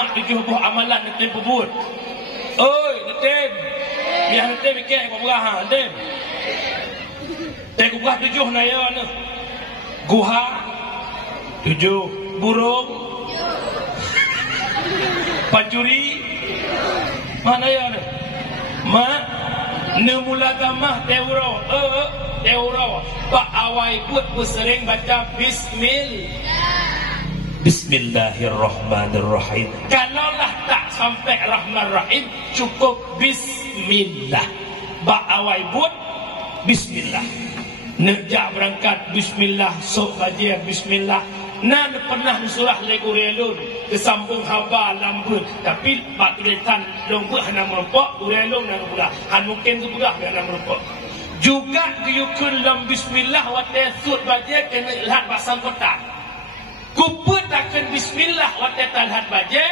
mak 7 buah amalan netem pebut. Oi, netem. Biar netem mikir kau berah ha, netem. Tek berah 7 na ya ne. Guha 7, burung pacuri mana ya ne? Mak nemulagamah teuro teuro pak awai buat bersering baca Bismillahirrahmanirrahim. Kalaulah tak sampai Rahman Rahim, cukup Bismillah. Pak awai buat Bismillah. Nejak berangkat Bismillah, sok baca Bismillah. Nan pernah surah lego relun kesambung haba lambut tapi pak tulisan lomba hana merempok relun dan pula han mungkin tu pula hana merempok juga diukun dalam Bismillah wa tasud baca kena lihat pasang kotak kuput akan Bismillah wa tasud baca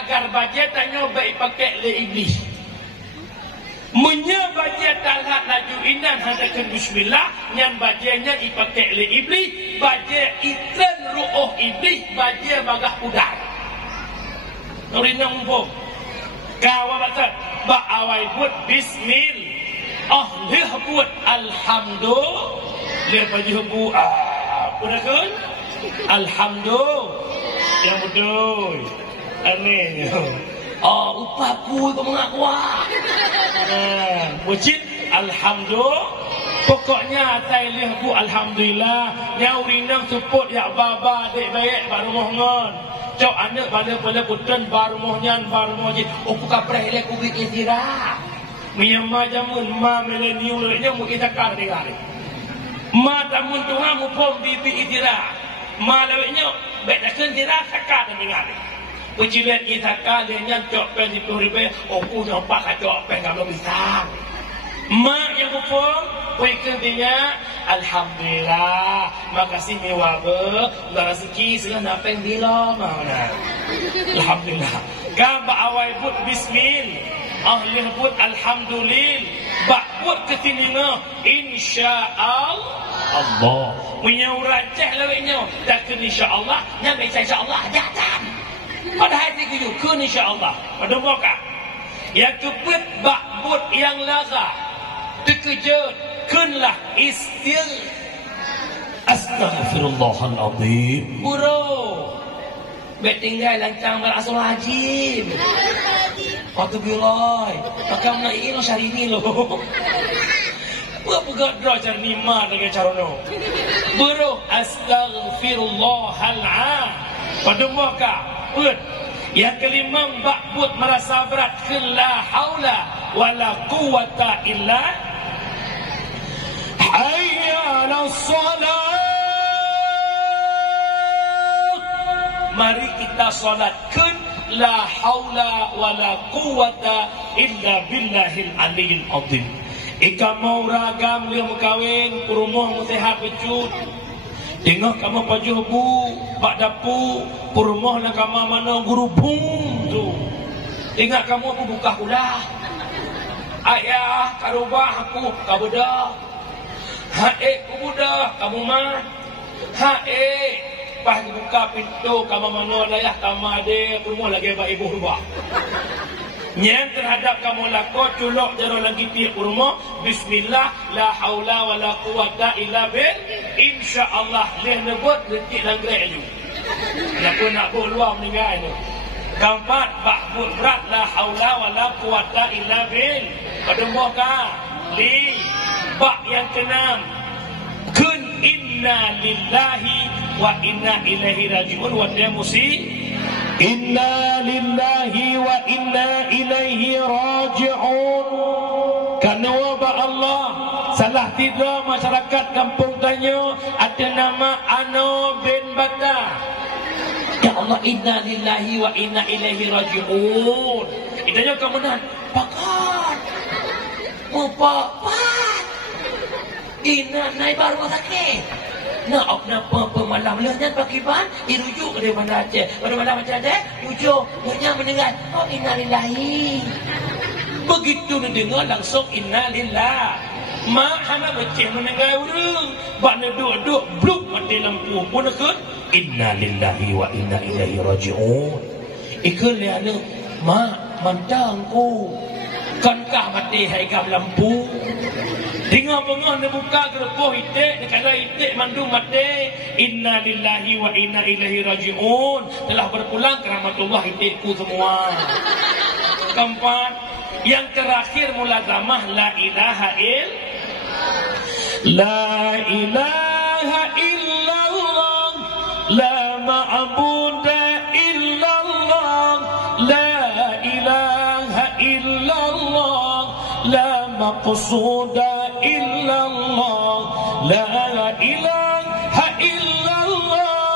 agar baca tak nyoba pakai le iblis munya baca talhat laju inan hadakan Bismillah yang bacanya dipakai oleh iblis baca iklan ru'uh iblis baca bagah udar norina mumpung kawa baca bak awai buat Bismillah lih buat Alhamdulillah lih baju bu udah kan Alhamdulillah yang betul aneh upapu itu mengakuah wajib Alhamdulillah pokoknya tailih bu Alhamdulillah nyaurinang support ya baba dek baik baru mohon cok anak pada putran baru mohon baru mohon aku kapreh le ku bikin dirah miyama jamun ma milenium le nya mu kita kar dengar ma tamun tuha mu pom bibi dirah ma lewenya bedakan dirah sakar dengar ujian kita kalian cok pen di puribe aku nampak cok pen kalau bisa mak yang kupong wikentinya Alhamdulillah makasih mewabe rezeki segala apa yang bila mana Alhamdulillah gamba awal put Bismillah ahli put Alhamdulillah bak put ketininga InsyaAllah punya uraceh leweknya takkan InsyaAllah yang baca InsyaAllah jatan pada hati ku kun insya-Allah. Pada muka. Yang kepet bakbut yang laga. Terkejut kunlah istil. Astaghfirullahaladzim. Buro. Bet tinggal lancang berasul wajib. Waktu bilai. Maka nak ini syari ini loh. Buat pegat draw cara nima dengan cara no. Buro astaghfirullahaladzim. Pada muka. Yang kelima bakbut merasa berat la haula wala quwata illa hayya 'alas salat. Mari kita salatkan la haula wala quwata illa billahil aliyil azim. Ika mau ragam dia kawin rumah mutiha pecut. Tengok kamu paju bu, pak dapu, rumah nak kamu mana guru bung tu. Tengok kamu aku buka ulah. Ayah karubah aku kabudah. Aku budah kamu mah. Pas buka pintu kamu mana layah kamu ada rumah lagi bak ibu rumah. Yang terhadap kamu lakot culok jaro lagi tiap rumah Bismillah la haula wala quwata illa billah insyaallah leh nebut letik langgrek ju laku nak buat luar meninggal tu keempat bakbut berat la haula wala quwata illa billah pada muka li bak yang keenam kun inna lillahi wa inna ilaihi rajiun wa dia musi inna lillahi wa inna ilaihi raji'un. Karena wabak Allah salah tidak masyarakat kampung tanya ada nama Ano bin Bata. Ya Allah inna lillahi wa inna ilaihi raji'un. Itanya kemudian pakat mupapat inna naik baru sakit. Nak pemalam lehnya pakiban dirujuk ke mana aja. Pada malam macam ada rujuk hanya mendengar oh innalillahi. Begitu mendengar langsung innalillah. Mak hana beceh mendengar urang. Bak duduk bluk mati lampu pun ke innalillahi wa inna ilaihi raji'un. Ikut lihat ni, mak mantang ku, kankah mati hai kam lampu. Tengok bengah ni buka gerepoh itik, ni kata itik mandung mati. Inna lillahi wa inna ilaihi raji'un. Telah berpulang ke rahmatullah itikku semua. Keempat, yang terakhir mulazamah la ilaha illallah, la ma'budu illallah, la ilaha illallah, la maqsuda illallah, la ilaha illallah,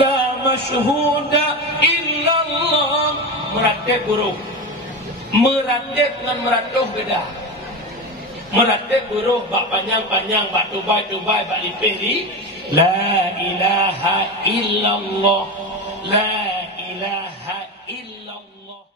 la mashhuda illallah. Meratib huruf. Meratib dengan meratuh beda. Meratib huruf bak panjang-panjang, bak tubai-tubai, bak lipih. La ilaha illallah, la ilaha illallah.